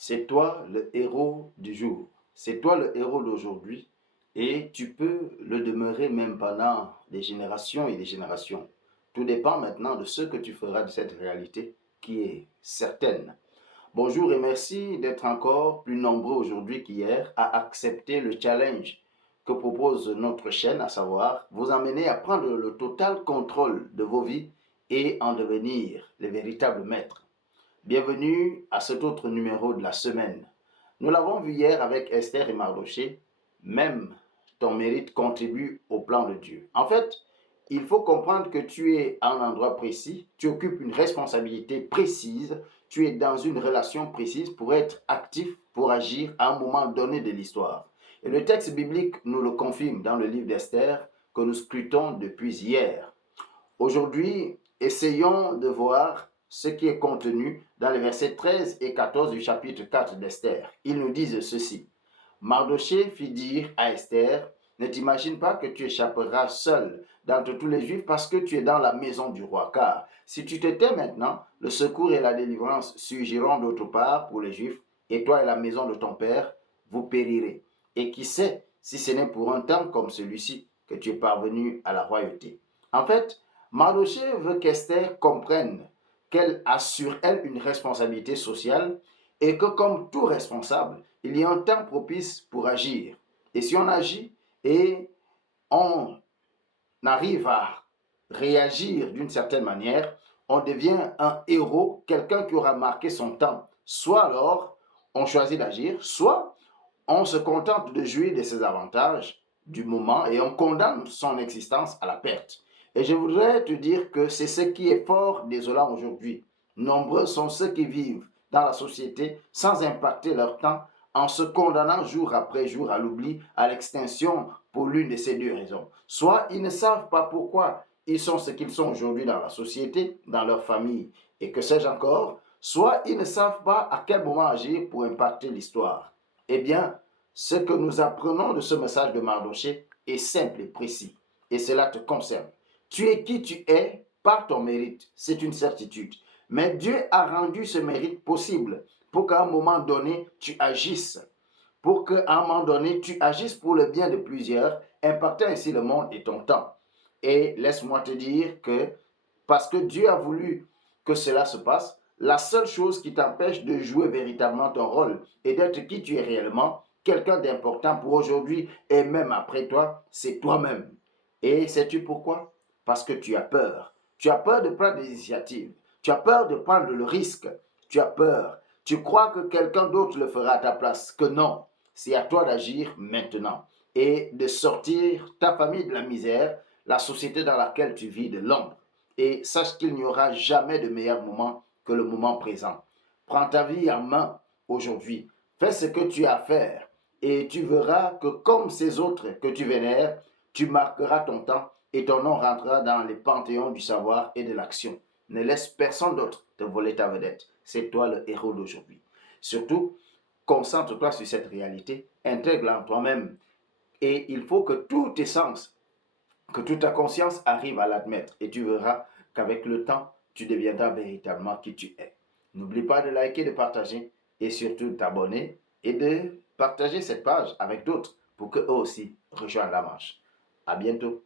C'est toi le héros du jour. C'est toi le héros d'aujourd'hui et tu peux le demeurer même pendant des générations et des générations. Tout dépend maintenant de ce que tu feras de cette réalité qui est certaine. Bonjour et merci d'être encore plus nombreux aujourd'hui qu'hier à accepter le challenge que propose notre chaîne, à savoir vous amener à prendre le total contrôle de vos vies et en devenir les véritables maîtres. Bienvenue à cet autre numéro de la semaine. Nous l'avons vu hier avec Esther et Mardoché, même ton mérite contribue au plan de Dieu. En fait, il faut comprendre que tu es à un endroit précis, tu occupes une responsabilité précise, tu es dans une relation précise pour être actif, pour agir à un moment donné de l'histoire. Et le texte biblique nous le confirme dans le livre d'Esther que nous scrutons depuis hier. Aujourd'hui, essayons de voir ce qui est contenu dans les versets 13 et 14 du chapitre 4 d'Esther. Ils nous disent ceci. Mardoché fit dire à Esther, ne t'imagine pas que tu échapperas seul d'entre tous les Juifs parce que tu es dans la maison du roi. Car si tu te tais maintenant, le secours et la délivrance surgiront d'autre part pour les Juifs, et toi et la maison de ton père, vous périrez. Et qui sait si ce n'est pour un temps comme celui-ci que tu es parvenu à la royauté. En fait, Mardoché veut qu'Esther comprenne qu'elle a sur elle une responsabilité sociale et que comme tout responsable, il y a un temps propice pour agir. Et si on agit et on arrive à réagir d'une certaine manière, on devient un héros, quelqu'un qui aura marqué son temps. Soit alors, on choisit d'agir, soit on se contente de jouir de ses avantages du moment et on condamne son existence à la perte. Et je voudrais te dire que c'est ce qui est fort désolant aujourd'hui. Nombreux sont ceux qui vivent dans la société sans impacter leur temps en se condamnant jour après jour à l'oubli, à l'extinction pour l'une de ces deux raisons. Soit ils ne savent pas pourquoi ils sont ce qu'ils sont aujourd'hui dans la société, dans leur famille et que sais-je encore, soit ils ne savent pas à quel moment agir pour impacter l'histoire. Eh bien, ce que nous apprenons de ce message de Mardoché est simple et précis, et cela te concerne. Tu es qui tu es par ton mérite, c'est une certitude. Mais Dieu a rendu ce mérite possible pour qu'à un moment donné, tu agisses. Pour qu'à un moment donné, tu agisses pour le bien de plusieurs, impactant ainsi le monde et ton temps. Et laisse-moi te dire que parce que Dieu a voulu que cela se passe, la seule chose qui t'empêche de jouer véritablement ton rôle et d'être qui tu es réellement, quelqu'un d'important pour aujourd'hui et même après toi, c'est toi-même. Et sais-tu pourquoi? Parce que tu as peur. Tu as peur de prendre des initiatives. Tu as peur de prendre le risque. Tu as peur. Tu crois que quelqu'un d'autre le fera à ta place. Que non. C'est à toi d'agir maintenant et de sortir ta famille de la misère, la société dans laquelle tu vis de l'ombre. Et sache qu'il n'y aura jamais de meilleur moment que le moment présent. Prends ta vie en main aujourd'hui. Fais ce que tu as à faire et tu verras que comme ces autres que tu vénères, tu marqueras ton temps et ton nom rentrera dans les panthéons du savoir et de l'action. Ne laisse personne d'autre te voler ta vedette. C'est toi le héros d'aujourd'hui. Surtout, concentre-toi sur cette réalité, intègre-la en toi-même et il faut que tous tes sens, que toute ta conscience arrive à l'admettre et tu verras qu'avec le temps, tu deviendras véritablement qui tu es. N'oublie pas de liker, de partager et surtout de t'abonner et de partager cette page avec d'autres pour qu'eux aussi rejoignent la marche. À bientôt.